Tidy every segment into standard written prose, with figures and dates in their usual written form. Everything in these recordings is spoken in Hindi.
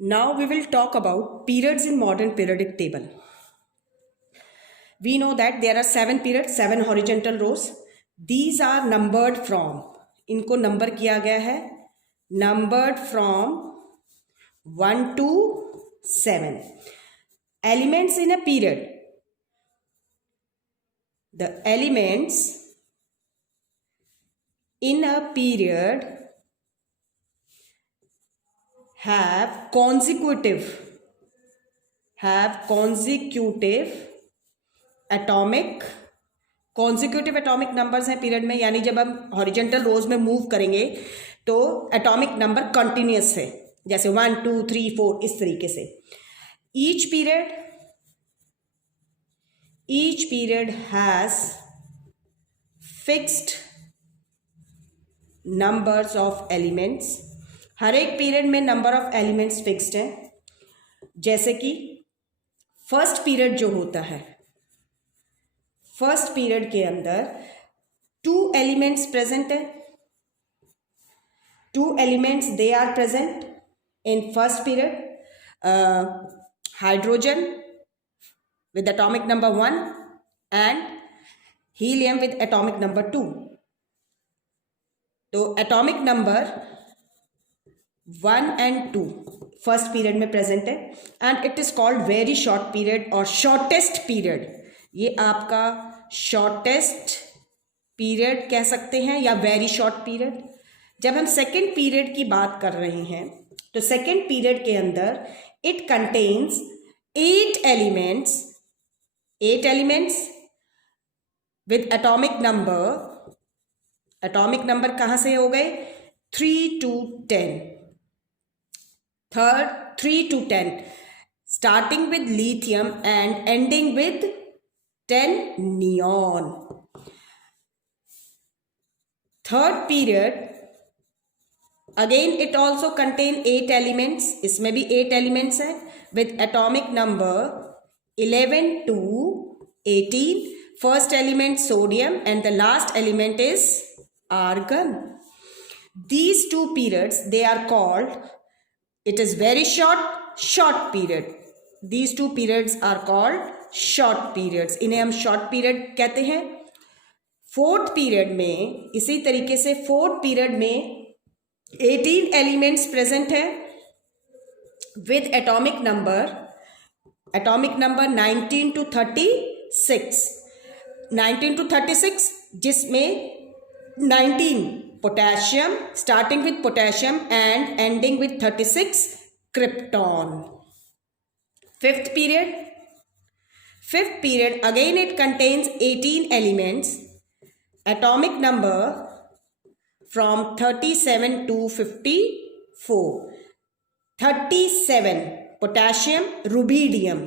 Now we will talk about periods in modern periodic table. We know that there are 7 periods, 7 horizontal rows. These are numbered from, इनको नंबर किया गया है, numbered from 1 to 7. Elements in a period. The elements in a period have consecutive atomic numbers हैं पीरियड में, यानी जब हम हॉरिजेंटल रोज में मूव करेंगे तो एटॉमिक नंबर कंटिन्यूस है, जैसे 1 2 3 4 इस तरीके से. Each period has fixed numbers of elements. हर एक पीरियड में नंबर ऑफ एलिमेंट्स फिक्स्ड है. जैसे कि फर्स्ट पीरियड जो होता है, फर्स्ट पीरियड के अंदर 2 एलिमेंट्स प्रेजेंट है. 2 elements they are present in first period. Hydrogen with atomic number 1 and helium with atomic number 2. तो atomic number 1 and 2 first period में प्रेजेंट है and it is called very short period और शॉर्टेस्ट पीरियड. ये आपका शॉर्टेस्ट पीरियड कह सकते हैं या वेरी शॉर्ट पीरियड. जब हम सेकेंड पीरियड की बात कर रहे हैं तो सेकेंड पीरियड के अंदर it contains 8 elements with atomic number कहाँ से हो गए, 3 to 10. Third 3 to 10, starting with lithium and ending with 10 neon. Third period again it also contain 8 elements. इसमें भी 8 elements है with atomic number 11 to 18. First element sodium and the last element is argon. These 2 periods they are called, it is very short period. These 2 periods are called short periods. इन्हें हम short period कहते हैं. फोर्थ पीरियड में इसी तरीके से फोर्थ पीरियड में 18 एलिमेंट्स प्रेजेंट है with atomic number 19 to 36. 19 to 36 जिसमें 19 potassium, starting with potassium and ending with 36 krypton. Fifth period again it contains 18 elements, atomic number from 37 to 54. 37 potassium, rubidium,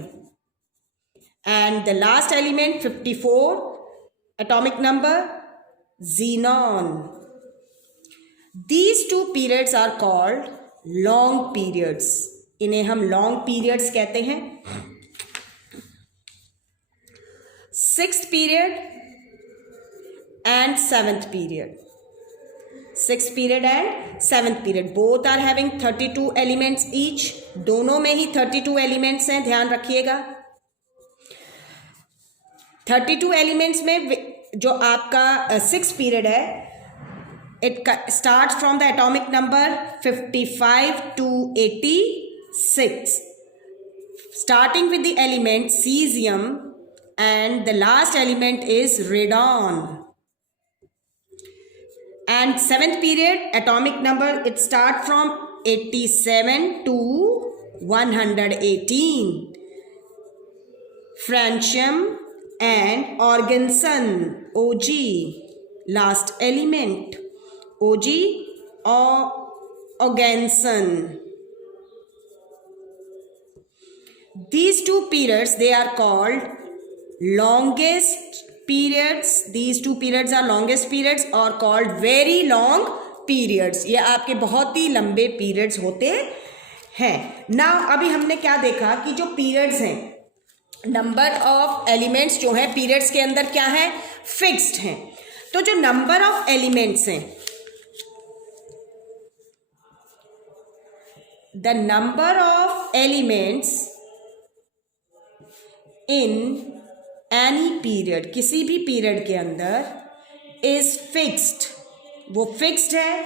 and the last element 54 atomic number xenon. These 2 periods are called long periods. इन्हें हम long periods कहते हैं. Sixth period and seventh period. Sixth period and seventh period both are having 32 elements each. दोनों में ही 32 elements हैं, ध्यान रखिएगा. 32 elements में जो आपका 6th period है, it starts from the atomic number 55 to 86, starting with the element cesium and the last element is radon. And 7th period atomic number it starts from 87 to 118. Francium and organson, Og, last element Og or organson. These 2 periods they are called longest periods. These 2 periods are longest periods or called very long periods. ये आपके बहुत ही लंबे periods होते हैं. Now अभी हमने क्या देखा कि जो periods हैं, नंबर ऑफ एलिमेंट्स जो है पीरियड्स के अंदर क्या है, फिक्स्ड हैं. तो जो नंबर ऑफ एलिमेंट्स हैं the number of elements in any period, किसी भी पीरियड के अंदर, is fixed, वो फिक्स्ड है,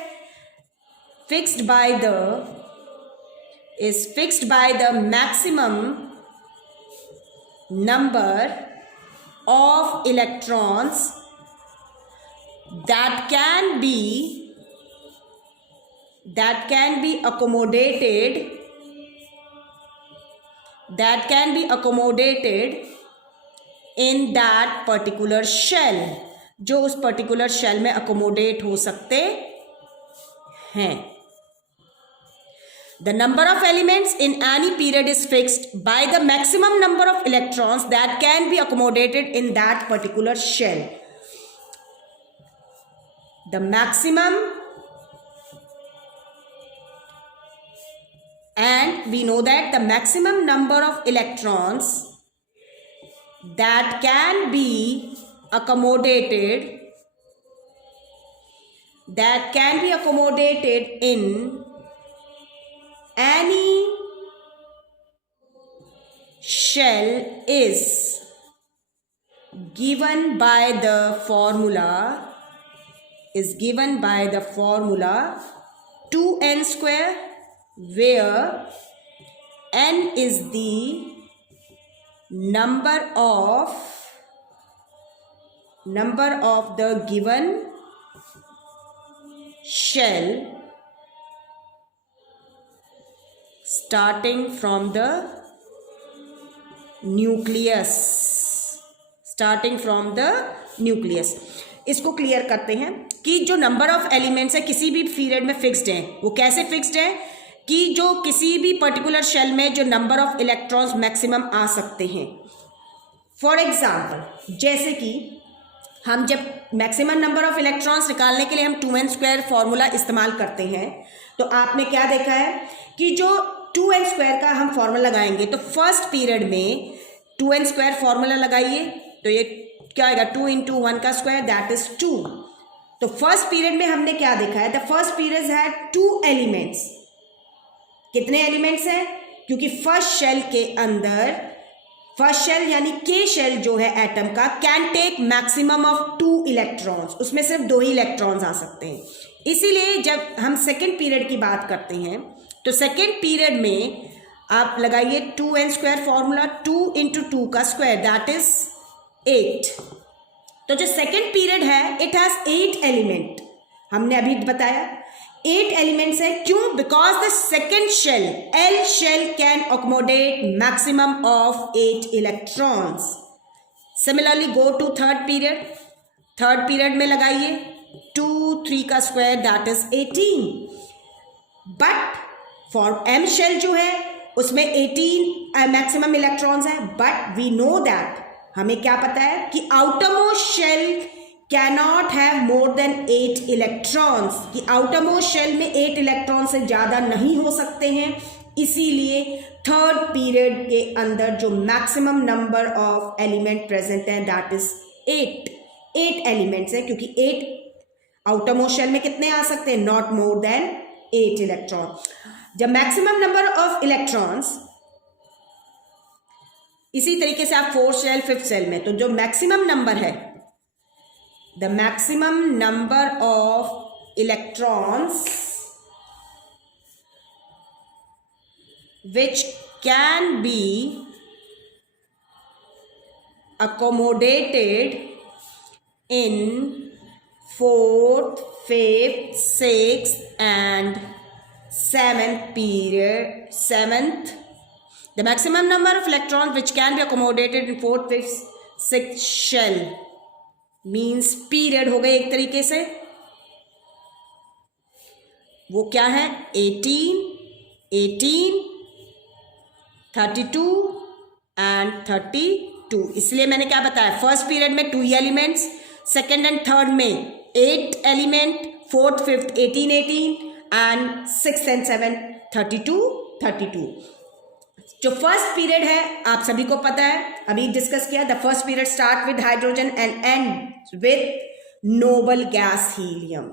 fixed by the maximum number of electrons that can be accommodated in that particular shell, जो उस पर्टिकुलर शेल में अकोमोडेट हो सकते हैं. The number of elements in any period is fixed by the maximum number of electrons that can be accommodated in that particular shell. The maximum, and we know that the maximum number of electrons that can be accommodated in any shell is given by the formula 2n square, where n is the number of the given shell starting from the nucleus. इसको क्लियर करते हैं कि जो नंबर ऑफ एलिमेंट्स है किसी भी पीरियड में फिक्स्ड हैं. वो कैसे फिक्स्ड है कि जो किसी भी पर्टिकुलर शेल में जो नंबर ऑफ इलेक्ट्रॉन्स मैक्सिमम आ सकते हैं. फॉर एग्जाम्पल, जैसे कि हम जब मैक्सिमम नंबर ऑफ इलेक्ट्रॉन्स निकालने के लिए हम 2n स्क्वायर फॉर्मूला इस्तेमाल करते हैं, तो आपने क्या देखा है कि जो 2n स्क्वायर का हम फॉर्मूला लगाएंगे तो फर्स्ट पीरियड में 2n स्क्वायर फॉर्मूला लगाइए तो ये क्या आएगा, 2 × 1 का स्क्वायर, दैट इज 2. तो फर्स्ट पीरियड में हमने क्या देखा है, द फर्स्ट पीरियड है 2 एलिमेंट्स. कितने एलिमेंट्स हैं, क्योंकि फर्स्ट शेल के अंदर, फर्स्ट शेल यानी के शेल जो है एटम का, can take maximum of 2 electrons, उसमें सिर्फ 2 ही इलेक्ट्रॉन्स आ सकते हैं. इसीलिए जब हम सेकेंड पीरियड की बात करते हैं तो सेकेंड पीरियड में आप लगाइए 2n स्क्वायर फॉर्मूला, 2 × 2 का स्क्वायर, दैट इज 8. तो जो सेकेंड पीरियड है इट हैज 8 एलिमेंट. हमने अभी बताया 8 एलिमेंट्स है. क्यों? Because the second shell, L shell, can accommodate maximum of 8 electrons. Similarly go to third period. Third period में लगाइए 2 × 3 का square, that is 18. But for M shell जो है उसमें 18 मैक्सिमम इलेक्ट्रॉन्स है. बट वी नो दैट, हमें क्या पता है कि outermost shell cannot have more than 8 electrons, कि आउटरमोस्ट शेल में 8 इलेक्ट्रॉन से ज़्यादा नहीं हो सकते हैं. इसीलिए थर्ड पीरियड के अंदर जो maximum number of element present है दैट इज 8 एलिमेंट्स है, क्योंकि 8 आउटरमोस्ट शेल में कितने आ सकते हैं, नॉट मोर देन 8 इलेक्ट्रॉन. जब मैक्सिमम नंबर ऑफ इलेक्ट्रॉन्स, इसी तरीके से आप 4th शेल 5th शेल में, तो जो मैक्सिमम नंबर है, the maximum number of electrons which can be accommodated in 4th, 5th, 6th and 7th period. 7th, the maximum number of electrons which can be accommodated in 4th, 5th, 6th shell means period हो गए एक तरीके से. वो क्या है, 18, 32 एंड 32. इसलिए मैंने क्या बताया, फर्स्ट पीरियड में 2 एलिमेंट्स, सेकेंड एंड थर्ड में 8 element, 4th, 5th 18 and 6th and 7th 32. जो फर्स्ट पीरियड है आप सभी को पता है, अभी डिस्कस किया, the first period start with hydrogen and and with noble gas helium.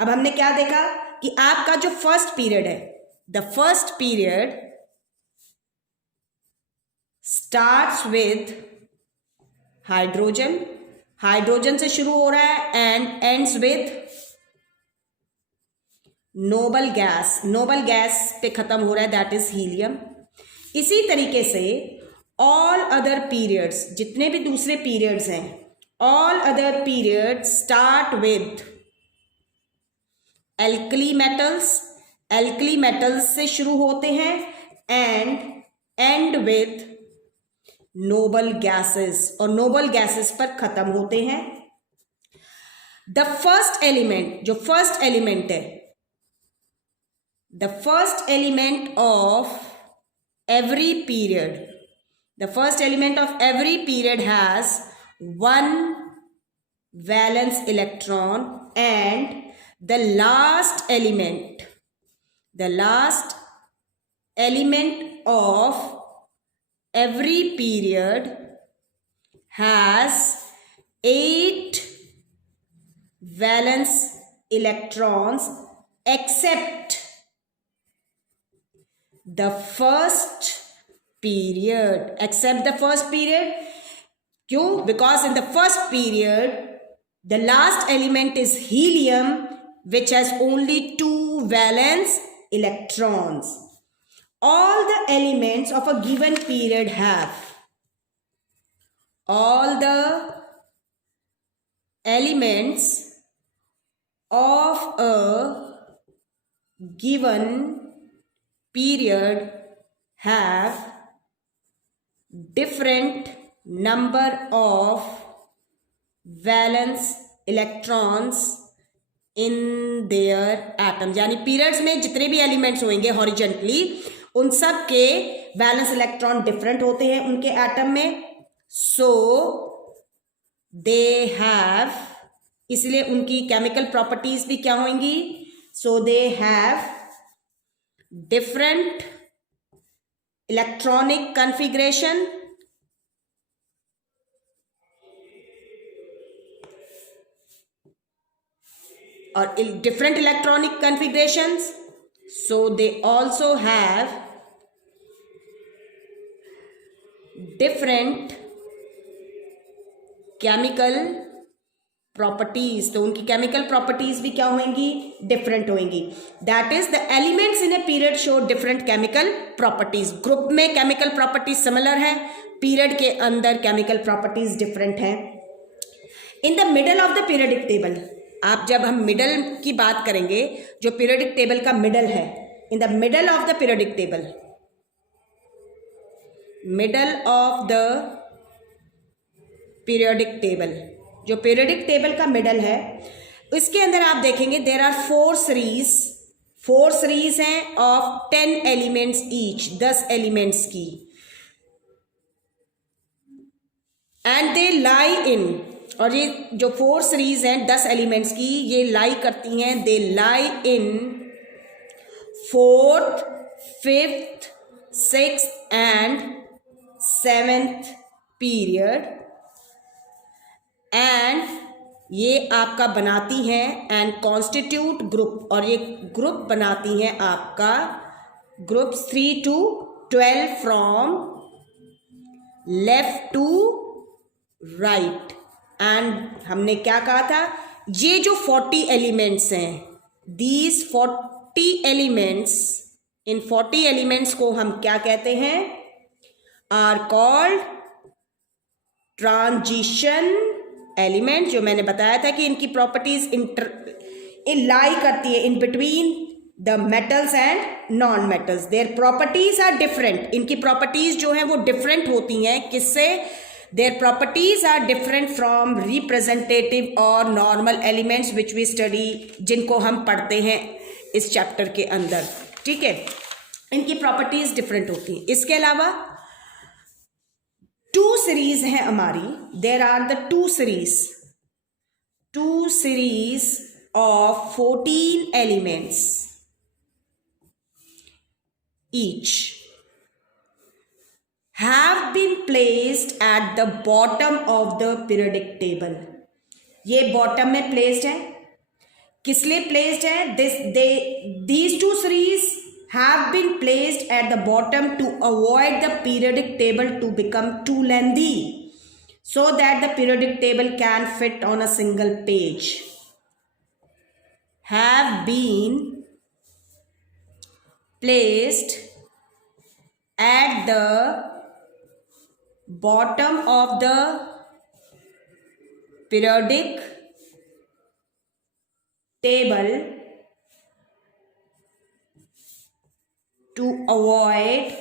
अब हमने क्या देखा कि आपका जो फर्स्ट पीरियड है the first period starts with hydrogen, hydrogen से शुरू हो रहा है and ends with noble gas, noble gas पे खत्म हो रहा है, दैट इज हीलियम। इसी तरीके से ऑल अदर पीरियड्स, जितने भी दूसरे पीरियड्स हैं, all other periods start with alkali metals, alkali metals से शुरू होते हैं and and with noble gases, और नोबल गैसेस पर खत्म होते हैं। द फर्स्ट एलिमेंट, जो फर्स्ट एलिमेंट है, the first element of every period, the first element of every period has one valence electron, and the last element of every period has 8 valence electrons except the first period, except the first period. क्यों? Because in the first period the last element is helium, which has only 2 valence electrons. All the elements of a given period have, all the elements of a given period have different number of valence electrons in their atoms, यानी पीरियड्स में जितने भी एलिमेंट्स होंगे हॉरिजेंटली, उन सब के वैलेंस इलेक्ट्रॉन डिफरेंट होते हैं उनके एटम में। सो दे हैव, इसलिए उनकी केमिकल प्रॉपर्टीज भी क्या होंगी? So they have different electronic configuration, or different electronic configurations. So they also have different chemical properties, तो उनकी केमिकल प्रॉपर्टीज भी क्या होंगी? डिफरेंट होंगी। That is the elements in a period show different chemical properties. Group में केमिकल प्रॉपर्टीज सिमिलर है, पीरियड के अंदर केमिकल प्रॉपर्टीज डिफरेंट हैं। In the middle of the periodic table, आप जब हम मिडल की बात करेंगे, जो पीरियडिक टेबल का मिडल है, in the middle of the periodic table, middle of the periodic table, जो पीरियडिक टेबल का मिडल है, इसके अंदर आप देखेंगे देयर आर 4 सीरीज हैं ऑफ 10 एलिमेंट्स ईच, 10 एलिमेंट्स की, एंड दे लाई इन, और ये जो 4 सीरीज हैं 10 एलिमेंट्स की, ये लाई करती हैं, दे लाई इन 4th, 5th, 6th and 7th period, and ये आपका बनाती हैं एंड कॉन्स्टिट्यूट ग्रुप, और ये ग्रुप बनाती हैं आपका groups 3 to 12 from left to right. And हमने क्या कहा था? ये जो 40 एलिमेंट्स हैं, दीज 40 एलिमेंट्स, इन 40 एलिमेंट्स को हम क्या कहते हैं? आर कॉल्ड ट्रांजिशन एलिमेंट, जो मैंने बताया था कि इनकी प्रॉपर्टीज लाई करती है in between the metals and non metals. Their properties are different, इनकी प्रॉपर्टीज जो हैं वो डिफरेंट होती हैं। किससे? Their properties are different from representative और normal elements which we study, जिनको हम पढ़ते हैं इस चैप्टर के अंदर। ठीक है, इनकी प्रॉपर्टीज डिफरेंट होती हैं। इसके अलावा 2 सीरीज हैं हमारी, there are the 2 series of 14 elements each have been placed at the bottom of the periodic table. ये बॉटम में प्लेस्ड है। किस लिए प्लेस्ड है? these 2 series have been placed at the bottom to avoid the periodic table to become too lengthy, so that the periodic table can fit on a single page. Have been placed at the bottom of the periodic table to avoid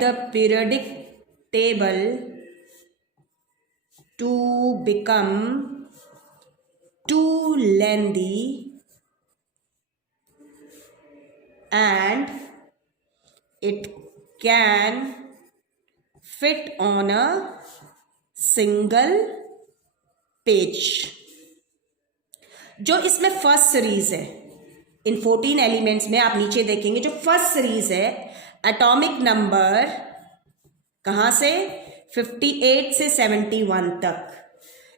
the periodic table to become too lengthy, and it can fit on a single page. जो इसमें फर्स्ट सीरीज है, इन 14 एलिमेंट्स में आप नीचे देखेंगे जो फर्स्ट सीरीज है, एटॉमिक नंबर कहाँ से 58 से 71 तक,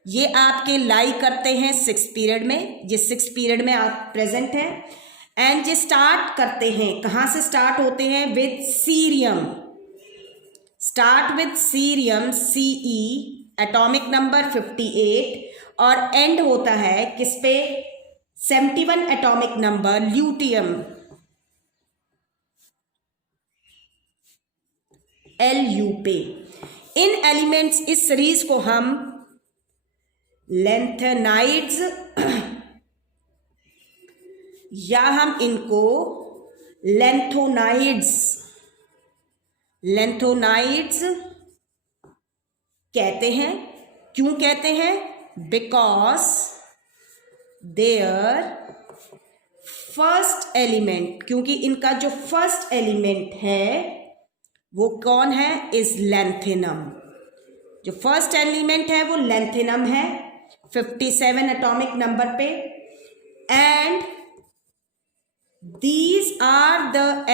ये आपके लाई करते हैं 6 पीरियड में, जिस 6 पीरियड में आप प्रेजेंट हैं. एंड ये स्टार्ट करते हैं, कहाँ से स्टार्ट होते हैं? With cerium. Start with cerium CE, atomic number 58, और एंड होता है किस पे? 71 एटॉमिक नंबर ल्यूटियम LU पे. इन एलिमेंट्स, इस सीरीज को हम लेंथेनाइड्स या हम इनको लेंथोनाइड्स कहते हैं. क्यों कहते हैं? बिकॉज देयर फर्स्ट एलिमेंट, क्योंकि इनका जो फर्स्ट एलिमेंट है वो कौन है? Is lanthanum. जो फर्स्ट एलिमेंट है वो लेंथेनम है 57 एटॉमिक नंबर पे. And these are the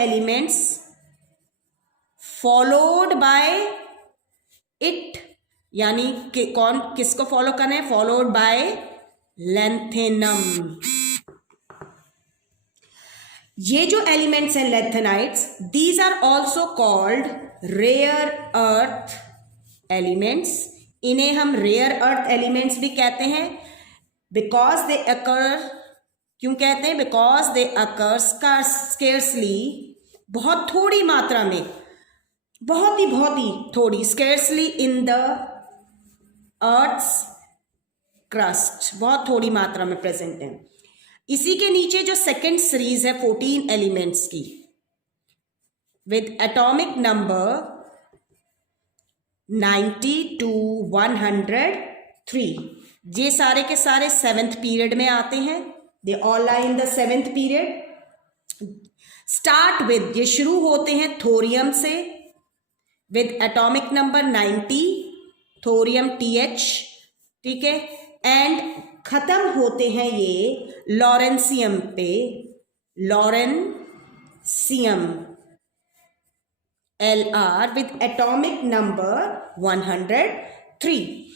elements followed by it, यानी कि कौन किसको फॉलो करना है? Followed by lanthanum. ये जो एलिमेंट्स हैं lanthanides, these are also called rare earth elements. इन्हें हम रेयर अर्थ एलिमेंट्स भी कहते हैं. बिकॉज दे अकर, क्यों कहते हैं? बिकॉज दे अकर स्केर्सली, बहुत थोड़ी मात्रा में, बहुत ही थोड़ी, scarcely in the earth's crust, बहुत थोड़ी मात्रा में प्रेजेंट है. इसी के नीचे जो सेकेंड सीरीज है 14 एलिमेंट्स की, विद एटॉमिक नंबर 90 to 103, ये सारे के सारे 7th पीरियड में आते हैं. They all lie in the 7th period. Start with, ये शुरू होते हैं थोरियम से, with atomic number 90, thorium TH, ठीक है. एंड खत्म होते हैं ये लॉरेंसियम पे, lawrencium LR, with atomic number 103.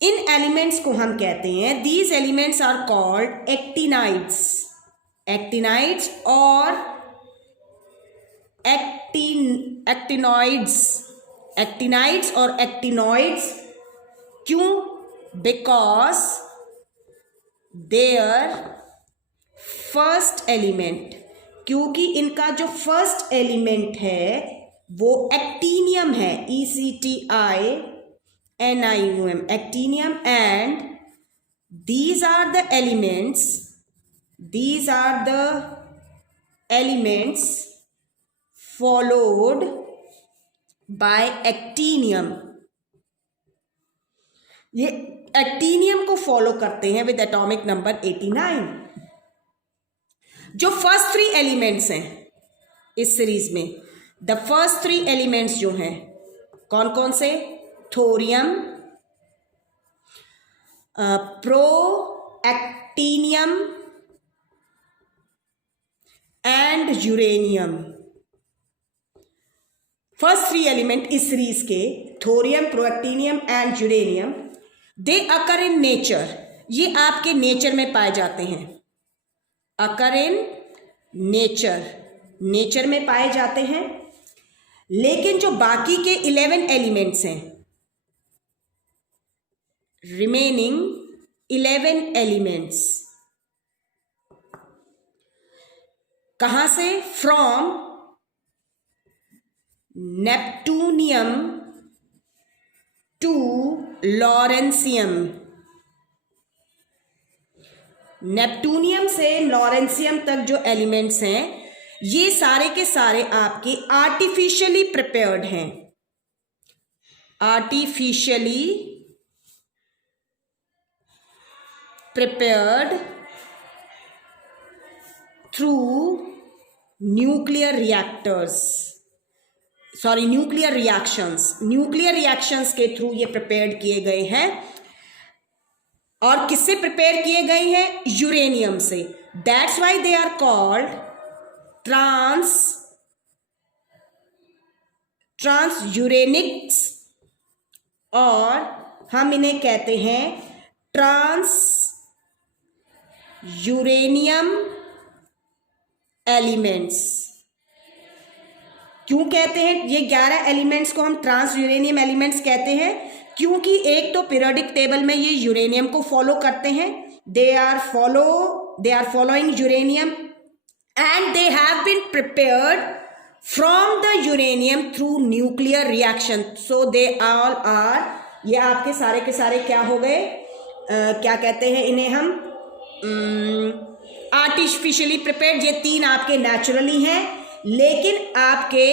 इन एलिमेंट्स को हम कहते हैं, these elements are called actinides. Actinides और एक्टिनाइड्स और एक्टिनॉइड्स. क्यों? बिकॉज देयर फर्स्ट एलिमेंट, क्योंकि इनका जो फर्स्ट एलिमेंट है वो एक्टिनियम है, ECTINIUM, actinium. And these are the elements followed by actinium. ये एक्टिनियम को फॉलो करते हैं विद एटॉमिक नंबर 89. जो फर्स्ट 3 एलिमेंट्स हैं इस सीरीज में, द फर्स्ट 3 एलिमेंट्स जो हैं कौन कौन से? Thorium, protactinium and uranium. First three element इस सीरीज के, thorium, protactinium and uranium, they occur in nature, ये आपके नेचर में पाए जाते हैं। अकर इन नेचर, नेचर में पाए जाते हैं। लेकिन जो बाकी के 11 एलिमेंट्स हैं, रिमेनिंग 11 एलिमेंट्स, कहां से? From neptunium to lawrencium, neptunium से लॉरेंसियम तक जो एलिमेंट्स हैं, ये सारे के सारे आपके आर्टिफिशियली प्रिपेयर्ड हैं, artificially prepared through nuclear reactors, sorry nuclear reactions, nuclear reactions के थ्रू ये प्रिपेयर्ड किए गए हैं। और किससे प्रिपेयर किए गए हैं? यूरेनियम से। That's why they are called transuranics, और हम इन्हें कहते हैं ट्रांस यूरेनियम एलिमेंट्स। क्यों कहते हैं ये 11 एलिमेंट्स को हम ट्रांस यूरेनियम एलिमेंट्स कहते हैं? क्योंकि एक तो पीरियोडिक टेबल में ये यूरेनियम को फॉलो करते हैं, they are following uranium and they have been prepared from the uranium through nuclear reaction, so they all are, ये आपके सारे के सारे क्या हो गए, क्या कहते हैं इन्हें हम, आर्टिफिशियली प्रिपेयर्ड। ये 3 आपके नेचुरली हैं, लेकिन आपके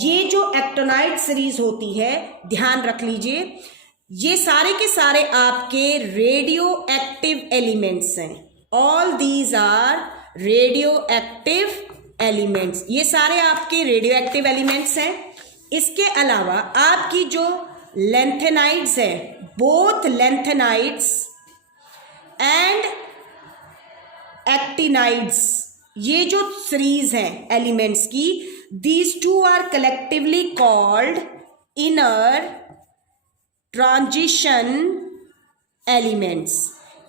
ये जो एक्टिनाइड सीरीज होती है, ध्यान रख लीजिए, ये सारे के सारे आपके रेडियो एक्टिव एलिमेंट्स हैं। All these are radio active elements, ये सारे आपके रेडियो एक्टिव एलिमेंट्स हैं। इसके अलावा आपकी जो लेंथेनाइड्स हैं, बोथ लेंथेनाइड्स एंड एक्टिनाइड्स, ये जो सीरीज हैं एलिमेंट्स की, these two are collectively called inner transition elements।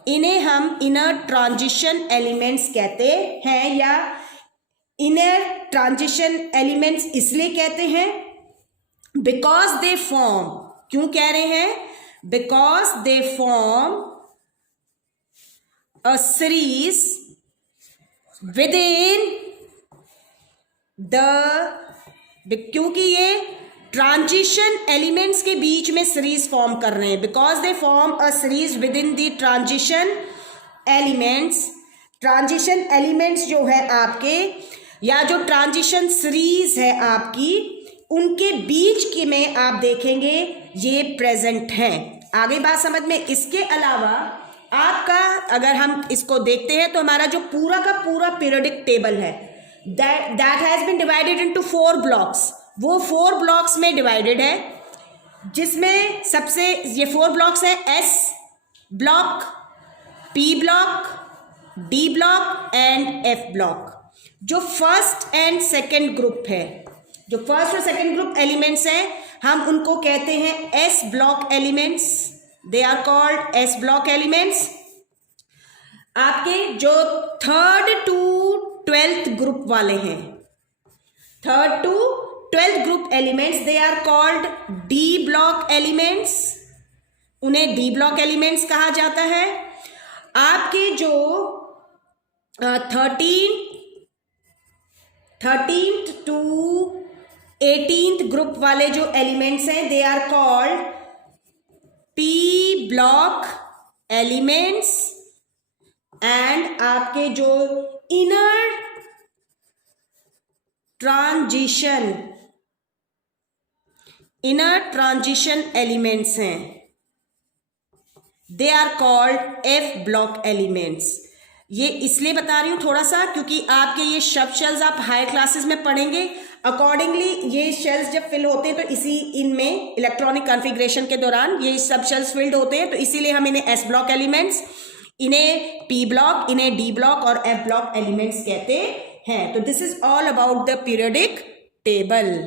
इन्हें हम inner transition elements कहते हैं, या inner transition elements इसलिए कहते हैं because they form, क्यों कह रहे हैं? because they form a series within क्योंकि ये ट्रांजिशन एलिमेंट्स के बीच में सीरीज फॉर्म कर रहे हैं, because they form a series with in the transition elements. Transition elements जो है आपके, या जो ट्रांजिशन सीरीज है आपकी, उनके बीच के में आप देखेंगे ये प्रेजेंट हैं। आगे बात समझ में। इसके अलावा आपका अगर हम इसको देखते हैं तो हमारा जो पूरा का पूरा पीरियोडिक टेबल है, that has been divided into 4 blocks, वो 4 blocks में डिवाइडेड है, जिसमें सबसे ये 4 blocks है, S block, P block, D block and F block. जो फर्स्ट एंड सेकेंड ग्रुप है, जो फर्स्ट और सेकेंड ग्रुप एलिमेंट्स हैं, हम उनको कहते हैं S block elements, they are called S block elements. आपके जो 3rd to 12th ग्रुप वाले हैं, 3rd to 12th group elements, they are called D block elements, उन्हें D ब्लॉक एलिमेंट्स कहा जाता है। आपके जो 13th to 18th ग्रुप वाले जो एलिमेंट्स हैं, they are called P block elements. And आपके जो इनर ट्रांजिशन एलिमेंट्स हैं, they are called F block elements. ये इसलिए बता रही हूं थोड़ा सा, क्योंकि आपके ये सब शेल्स आप हायर क्लासेस में पढ़ेंगे। अकॉर्डिंगली ये शेल्स जब फिल होते हैं तो इसी इनमें इलेक्ट्रॉनिक कॉन्फ़िगरेशन के दौरान ये सब शेल्स फिल्ड होते हैं, तो इसीलिए हम इन्हें S ब्लॉक एलिमेंट्स, इन्हें P ब्लॉक, इन्हें D ब्लॉक और F ब्लॉक एलिमेंट्स कहते हैं। तो this is all about the periodic table.